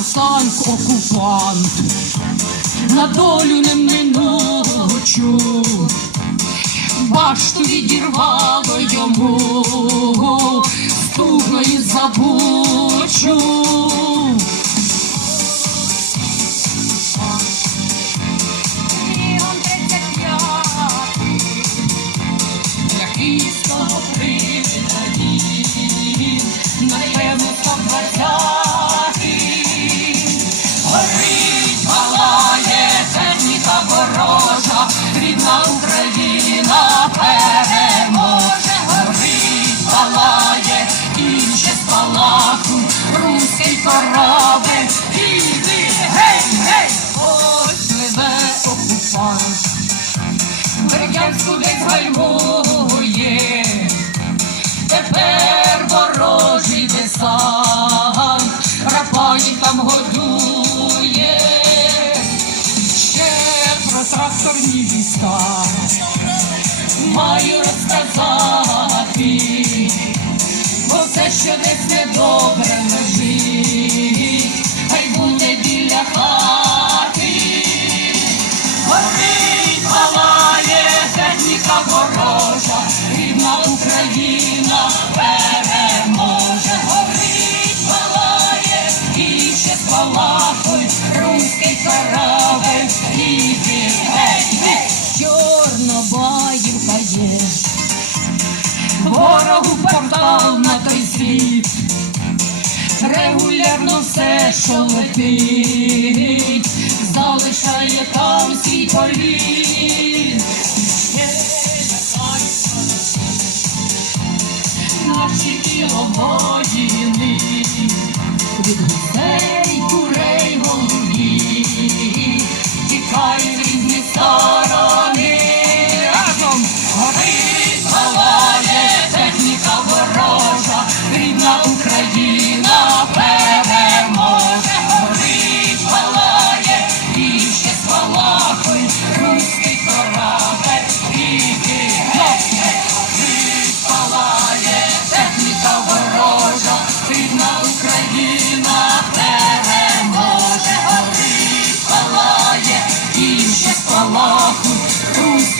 окупант. На долю неминучу, башту відірвало йому, спалаху, руський корабль, іди, гей, гей, ось пливе окупант. Бердянську десь гальмує, тепер ворожий десант, рапані там годує, ще про тракторні війська. Маю розказати, все, що десь недобре лежить, Ворогу портал на той світ, регулярно все, що летить, залишає там свій політ. Наші від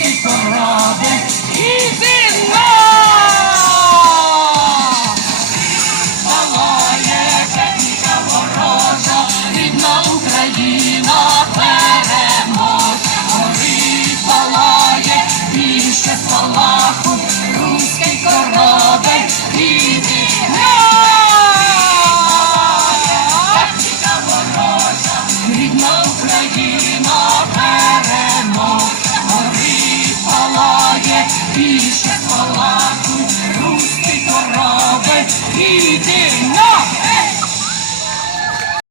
руський корабель, іди DJ.